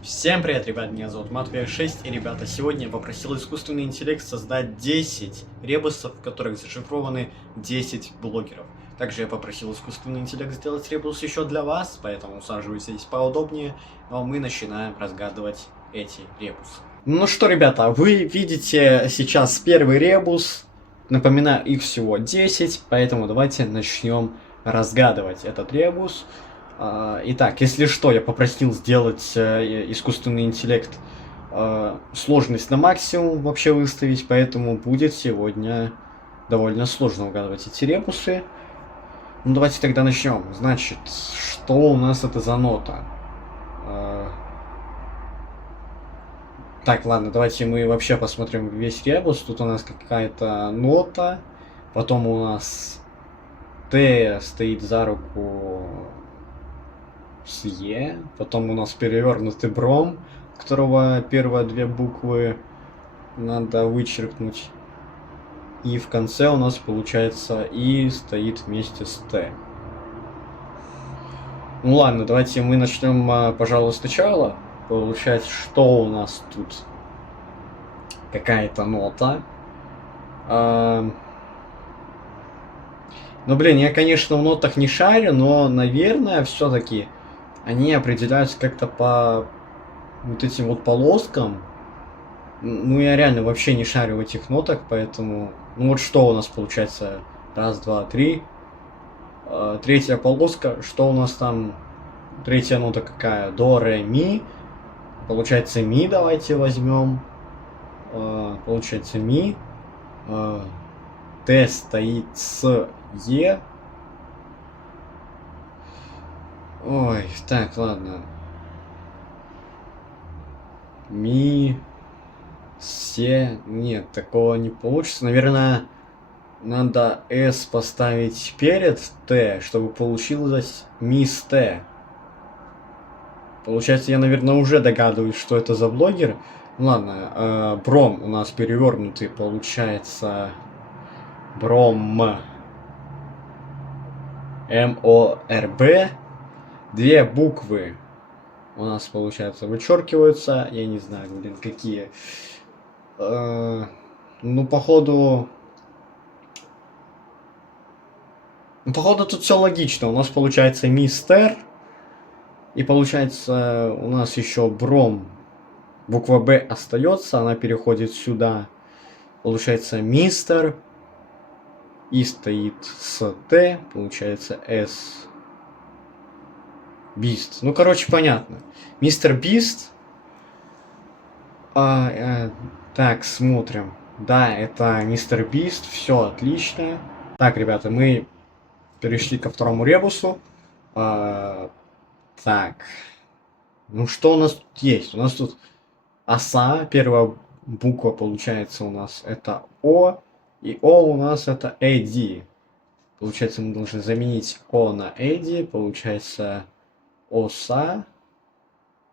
Всем привет, ребят, меня зовут Матвей 6, и, ребята, сегодня я попросил искусственный интеллект создать 10 ребусов, в которых зашифрованы 10 блогеров. Также я попросил искусственный интеллект сделать ребус еще для вас, поэтому усаживайтесь поудобнее, но мы начинаем разгадывать эти ребусы. Ну что, ребята, вы видите сейчас первый ребус, напоминаю, их всего 10, поэтому давайте начнем разгадывать этот ребус. Итак, если что, я попросил сделать искусственный интеллект сложность на максимум вообще выставить, поэтому будет сегодня довольно сложно угадывать эти ребусы. Ну давайте тогда начнем. Значит, что у нас это за нота? Так, ладно, давайте мы вообще посмотрим весь ребус. Тут у нас какая-то нота, потом у нас Т стоит за руку с Е, потом у нас перевернутый бром, которого первые две буквы надо вычеркнуть. И в конце у нас получается И стоит вместе с Т. Ну ладно, давайте мы начнем, пожалуй, сначала. Получается, что у нас тут? Какая-то нота. Ну блин, я, конечно, в нотах не шарю, но, наверное, все-таки они определяются как-то по вот этим вот полоскам. Ну, я реально вообще не шарю в этих нотах, поэтому... Ну, вот что у нас получается? Раз, два, три. Третья полоска. Что у нас там? Третья нота какая? До, ре, ми. Получается, ми давайте возьмем. Получается, ми. Т стоит с Е. Ой, так, ладно. Ми... Се... Нет, такого не получится. Наверное, надо S поставить перед Т, чтобы получилось мисс Т. Получается, я, наверное, уже догадываюсь, что это за блогер. Ладно, Бром у нас перевернутый, получается... Бром... М-О-Р-Б. Две буквы у нас, получается, вычеркиваются. Я не знаю, блин, какие... Ну, походу... Ну, походу, тут все логично. У нас получается мистер. И получается, у нас еще бром. Буква Б остается, она переходит сюда. Получается мистер. И стоит с Т. Получается С. Бист. Ну, короче, понятно. Мистер Бист. Так, смотрим. Да, это мистер Бист. Все отлично. Так, ребята, мы перешли ко второму ребусу. Так. Ну, что у нас тут есть? У нас тут оса. Первая буква, получается, у нас это О. И О у нас это Эди. Получается, мы должны заменить О на Эди. Получается, оса.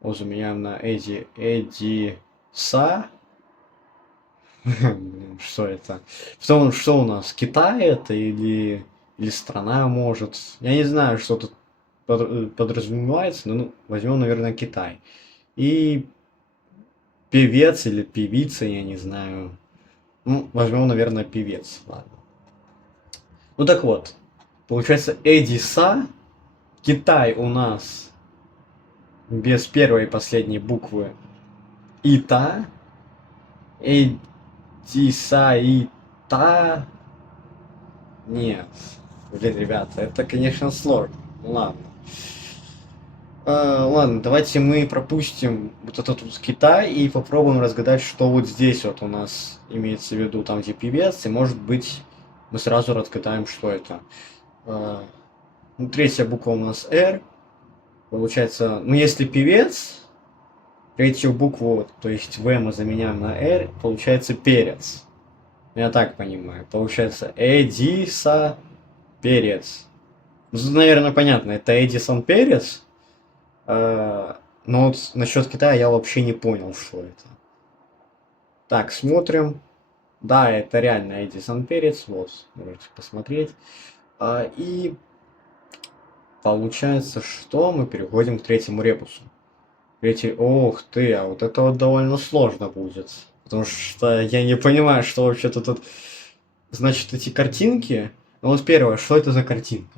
О заменяем на Эди. Эди-са. Что это? Потом, что у нас? Китай это или страна может? Я не знаю, что тут подразумевается, но ну, возьмем, наверное, Китай. И певец или певица, я не знаю. Ну, возьмем, наверное, певец. Ладно. Ну так вот. Получается, Эдиса. Китай у нас без первой и последней буквы Ита. Эдиса Ита. Нет. Блин, ребята, это, конечно, сложно. Ладно. Ладно, давайте мы пропустим вот этот вот Китай и попробуем разгадать, что вот здесь вот у нас имеется в виду, там где певец, и может быть мы сразу разгадаем, что это. Ну, третья буква у нас R. Получается, ну если певец, третью букву, то есть В мы заменяем на R, получается перец. Я так понимаю. Получается Эдиса Перец. Ну, наверное, понятно, это Эдисон Перец. Но вот насчет Китая я вообще не понял, что это. Так, смотрим. Да, это реально Эдисон Перец. Вот, можете посмотреть. И получается, что мы переходим к третьему ребусу. Третий, ох ты, а вот это вот довольно сложно будет. Потому что я не понимаю, что вообще-то тут... Значит, эти картинки... Ну вот первое, что это за картинка?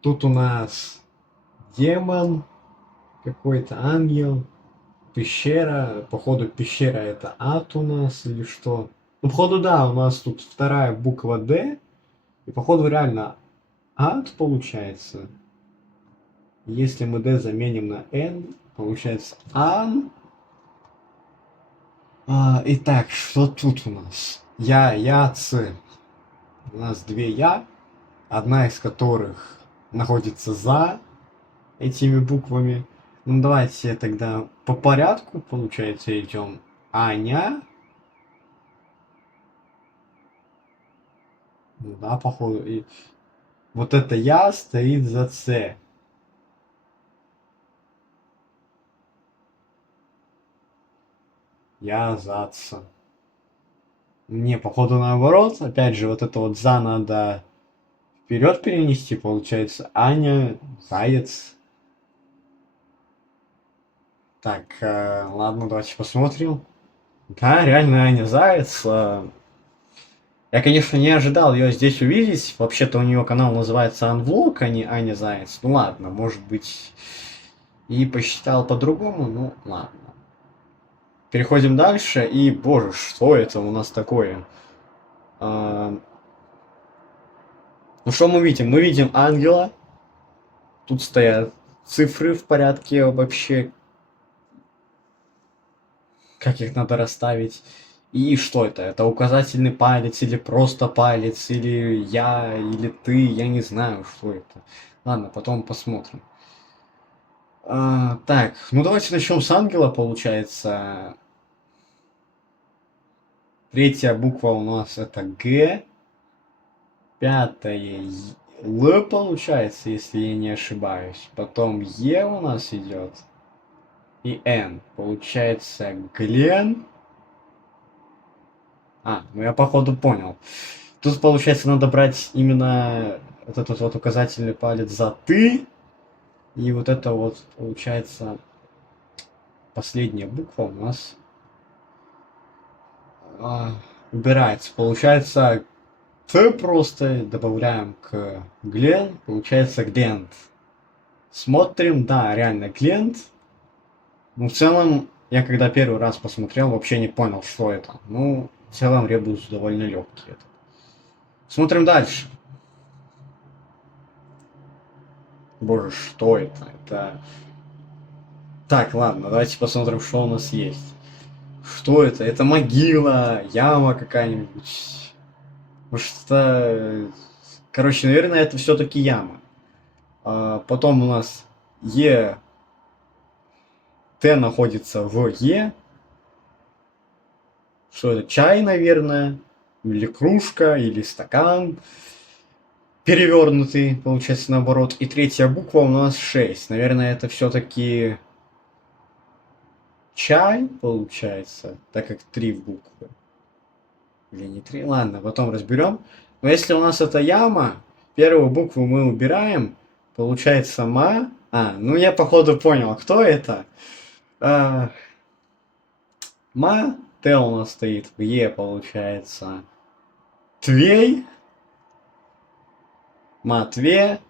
Тут у нас демон, какой-то ангел, пещера. Походу пещера это ад у нас или что? Ну, походу да, у нас тут вторая буква Д. И походу реально ад получается. Если мы D заменим на N, получается ан. Итак, что тут у нас? Я, ц. У нас две я, одна из которых находится за этими буквами. Ну давайте тогда по порядку, получается, идем. Аня. Ну да, походу. И вот это я стоит за С. Я за Ц. Не, походу наоборот. Опять же, вот это вот за надо вперед перенести, получается. Аня, заяц. Так, ладно, давайте посмотрим. Да, реально Аня Заяц. Я, конечно, не ожидал ее здесь увидеть. Вообще-то у нее канал называется Unvlog, а не Аня Заяц. Ну ладно, может быть, и посчитал по-другому, ну ладно. Переходим дальше, и, боже, что это у нас такое? Ну что мы видим? Мы видим ангела. Тут стоят цифры в порядке вообще. Как их надо расставить? И что это? Это указательный палец или просто палец, или я, или ты, я не знаю, что это. Ладно, потом посмотрим. Так, ну давайте начнем с ангела, получается. Третья буква у нас это Г. Пятая Л получается, если я не ошибаюсь. Потом Е у нас идет. И Н. Получается Глен. Ну я походу понял. Тут, получается, надо брать именно вот этот вот указательный палец за ты. И вот это вот, получается, последняя буква у нас убирается. Получается, Т просто добавляем к Глен. Получается Глент. Смотрим, да, реально Глент. Ну, в целом, я когда первый раз посмотрел, вообще не понял, что это. Ну, в целом, ребус довольно легкий. Смотрим дальше. Боже, что это? Это... Так, ладно, давайте посмотрим, что у нас есть. Что это? Это могила, яма какая-нибудь. Может, это... Короче, наверное, это все-таки яма. Потом у нас Е... Т находится в Е. Что это? Чай, наверное. Или кружка, или стакан. Перевернутый, получается, наоборот. И третья буква у нас 6. Наверное, это все-таки чай, получается, так как 3 буквы. Или не 3. Ладно, потом разберем. Но если у нас это яма, первую букву мы убираем. Получается ма. Ну я походу понял, кто это. Ма. Т у нас стоит в Е, получается. Твей. Матве.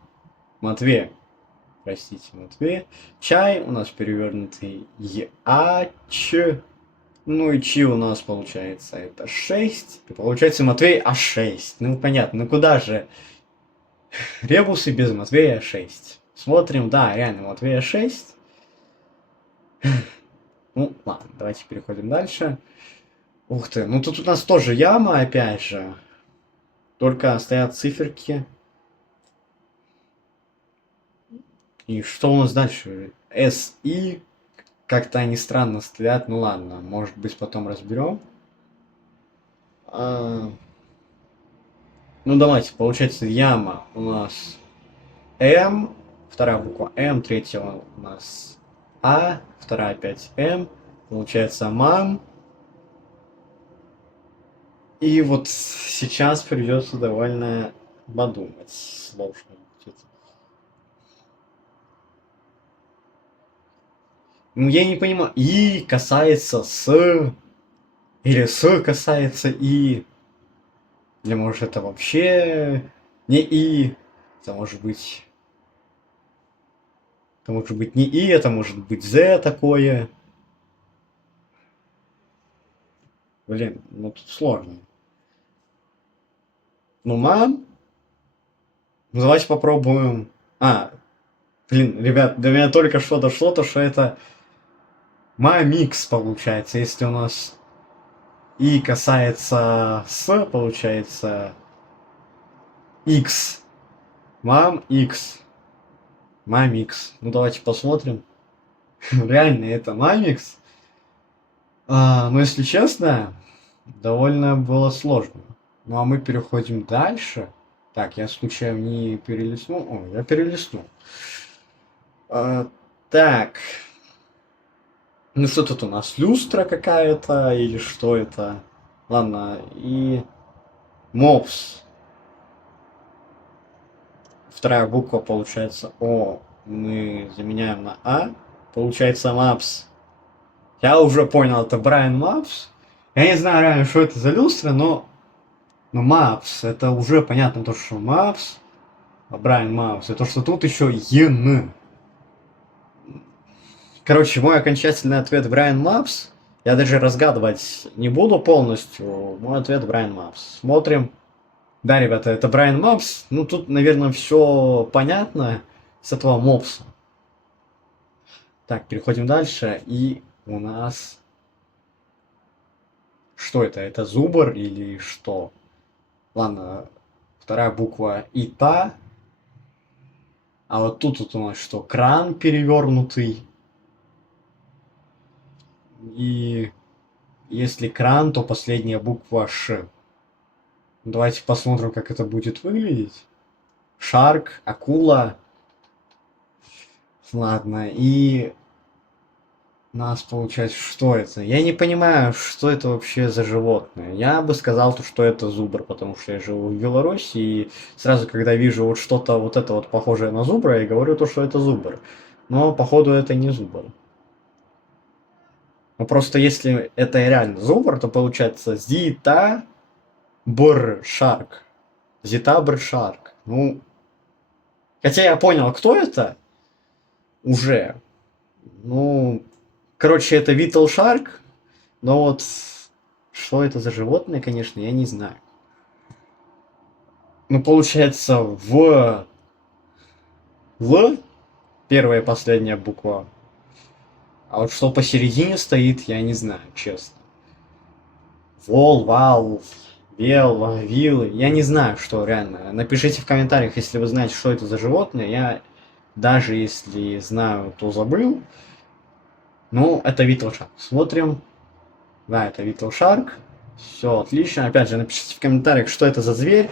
Матве. Простите, Матве. Чай у нас перевернутый Ч. Ну и Чи у нас получается это 6. И получается Матвей А6. Ну понятно, ну куда же ребусы без Матвея 6. Смотрим, да, реально Матвея 6. Ну ладно, давайте переходим дальше. Ух ты, ну тут у нас тоже яма опять же. Только стоят циферки. И что у нас дальше? СИ. Как-то они странно стоят. Ну ладно, может быть потом разберем. Ну давайте, получается яма у нас М, вторая буква М, третья у нас А, вторая опять М, получается мам. И вот сейчас придется довольно подумать, сложно будет. Ну, я не понимаю. И касается с... Или с касается и... Или может это вообще не и... Это может быть... Это может быть не и, это может быть з такое. Блин, ну тут сложно. Ну, мам... Ну, давайте попробуем... А, блин, ребят, до меня только что дошло, то что это... Мамикс получается, если у нас и касается с, получается x. Мам x. Мамикс. Ну давайте посмотрим. Реально это мамикс. Но если честно, довольно было сложно. Ну а мы переходим дальше. Так, я случайно не перелистнул. О, я перелистнул. Так. Ну что тут у нас? Люстра какая-то или что это? Ладно, и... Мопс. Вторая буква получается О. Мы заменяем на А. Получается Мапс. Я уже понял, это Брайан Мапс. Я не знаю реально, что это за люстра, но Мапс, это уже понятно, то, что Мапс, а Брайан Мапс, и то, что тут еще Ен. Короче, мой окончательный ответ Брайан Мапс. Я даже разгадывать не буду полностью. Мой ответ Брайан Мапс. Смотрим. Да, ребята, это Брайан Мапс. Ну, тут, наверное, все понятно с этого мопса. Так, переходим дальше. И у нас... Что это? Это зубр или что? Ладно, вторая буква ИТА. А вот тут у нас что? Кран перевернутый. И если кран, то последняя буква Ш. Давайте посмотрим, как это будет выглядеть. Шарк, акула. Ладно, и у нас получается, что это? Я не понимаю, что это вообще за животное. Я бы сказал, что это зубр, потому что я живу в Беларуси, и сразу, когда вижу вот что-то вот это вот похожее на зубра, я говорю то, что это зубр. Но, походу, это не зубр. Ну, просто если это реально зубр, то получается зита бр шарк. Зита бр шарк. Ну, хотя я понял, кто это уже. Ну, короче, это Витл Шарк, но вот что это за животное, конечно, я не знаю. Ну, получается, в Л первая и последняя буква. А вот что посередине стоит, я не знаю, честно. Вол, вал, вел, вил, я не знаю, что реально. Напишите в комментариях, если вы знаете, что это за животное. Я даже если знаю, то забыл. Ну, это Витл Шарк. Смотрим. Да, это Витл Шарк. Все отлично. Опять же, напишите в комментариях, что это за зверь.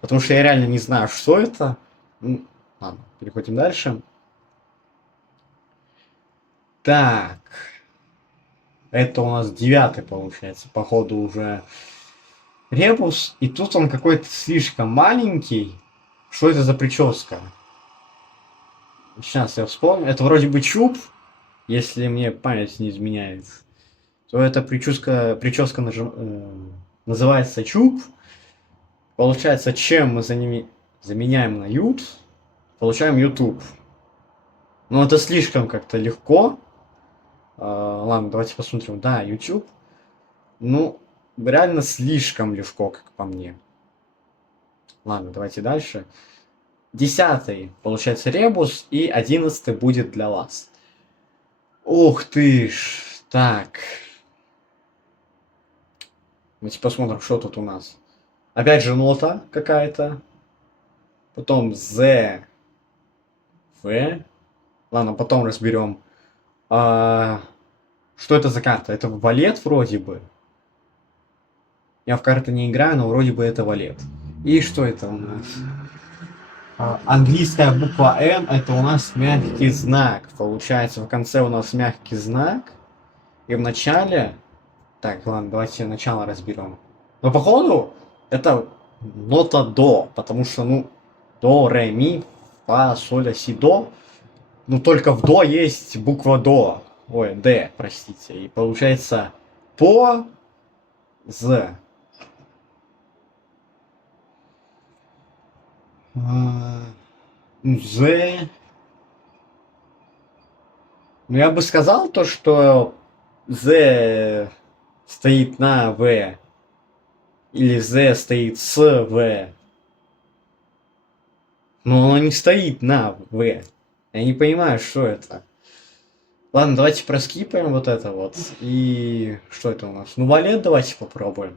Потому что я реально не знаю, что это. Ну, ладно, переходим дальше. Так. Это у нас 9 получается. Походу уже ребус. И тут он какой-то слишком маленький. Что это за прическа? Сейчас я вспомню. Это вроде бы чуб. Если мне память не изменяет. То эта прическа называется чуб. Получается, чем мы заменяем на ют, получаем YouTube. Но это слишком как-то легко. Ладно, давайте посмотрим. Да, YouTube. Ну, реально слишком легко, как по мне. Ладно, давайте дальше. 10 получается ребус, и 11 будет для вас. Ух ты ж. Так. Давайте посмотрим, что тут у нас. Опять же нота какая-то. Потом Z. В. Ладно, потом разберем. Что это за карта? Это валет вроде бы. Я в карты не играю, но вроде бы это валет. И что это у нас? Английская буква М, это у нас мягкий знак. Получается, в конце у нас мягкий знак. И в начале... Так, ладно, давайте начало разберем. Но походу, это нота до. Потому что, ну, до, ре, ми, фа, соль, си, до. Ну, только в до есть буква до. ой, D, простите. И получается по Z. Z. Ну, я бы сказал то, что Z стоит на V. Или Z стоит с V. Но оно не стоит на V. Я не понимаю, что это. Ладно, давайте проскипаем вот это вот. И что это у нас? Ну, валет давайте попробуем.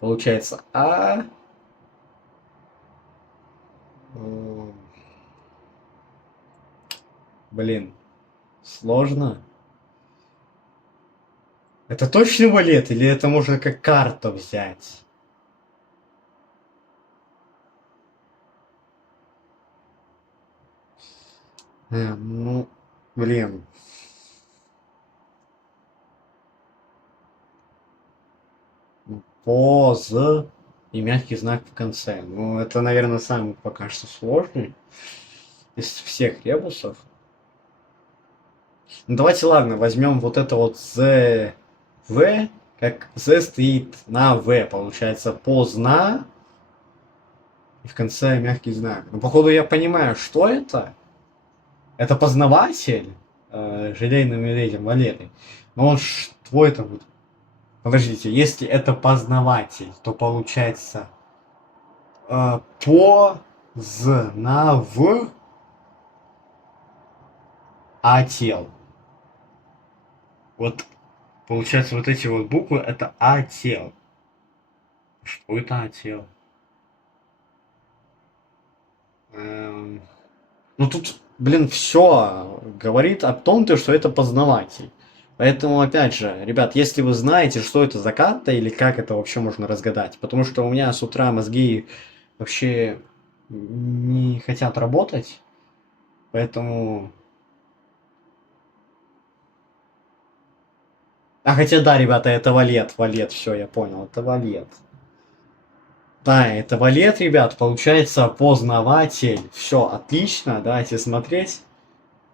Получается А. Блин, сложно. Это точно валет или это можно как карту взять? Ну, блин. Поз и мягкий знак в конце. Ну, это, наверное, самый пока что сложный из всех ребусов. Ну, давайте, ладно, возьмем вот это вот Z, V, как Z стоит на V, получается, поздно, и в конце мягкий знак. Ну, походу, я понимаю, что это. Это познаватель, желейным этим Валерой. Но он что это будет? Подождите, если это познаватель, то получается познав ател. Вот получается вот эти вот буквы это ател. Что это ател? Ну тут, блин, все говорит о том, что это познаватель. Поэтому, опять же, ребят, если вы знаете, что это за карта или как это вообще можно разгадать, потому что у меня с утра мозги вообще не хотят работать, поэтому... А хотя да, ребята, это валет, все, я понял, это валет. Да, это валет, ребят, получается познаватель. Все, отлично, давайте смотреть.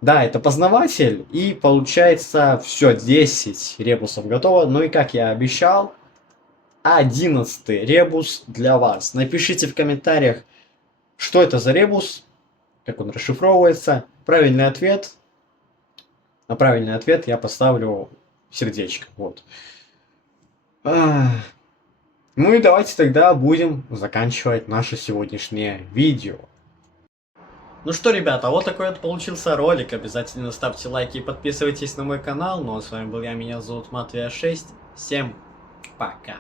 Да, это познаватель, и получается все, 10 ребусов готово. Ну и как я обещал, 11 ребус для вас. Напишите в комментариях, что это за ребус, как он расшифровывается. Правильный ответ. На правильный ответ я поставлю сердечко. Вот. Ну и давайте тогда будем заканчивать наше сегодняшнее видео. Ну что, ребята, вот такой вот получился ролик. Обязательно ставьте лайки и подписывайтесь на мой канал. Ну а с вами был я, меня зовут Матвей 6. Всем пока.